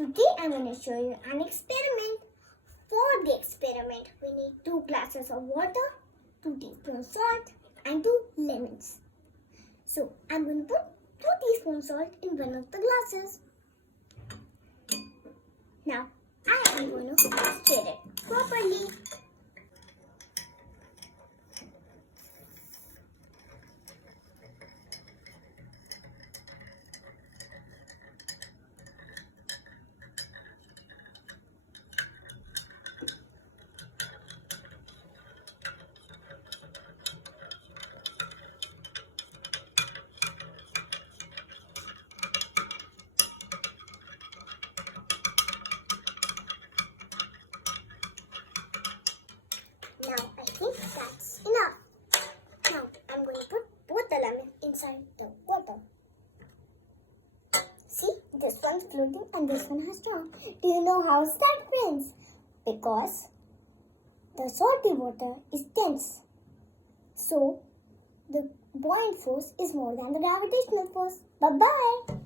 Today I'm going to show you an experiment. For the experiment, we need 2 glasses of water, 2 teaspoons salt and 2 lemons. So I'm going to put 2 teaspoons salt in one of the glasses. Now I am going to stir it properly. Now I think that's enough. Now I'm going to put both the lemons inside the water. See, this one's floating and this one has strong. Do you know how is that, friends? Because the salty water is dense. So the buoyant force is more than the gravitational force. Bye-bye.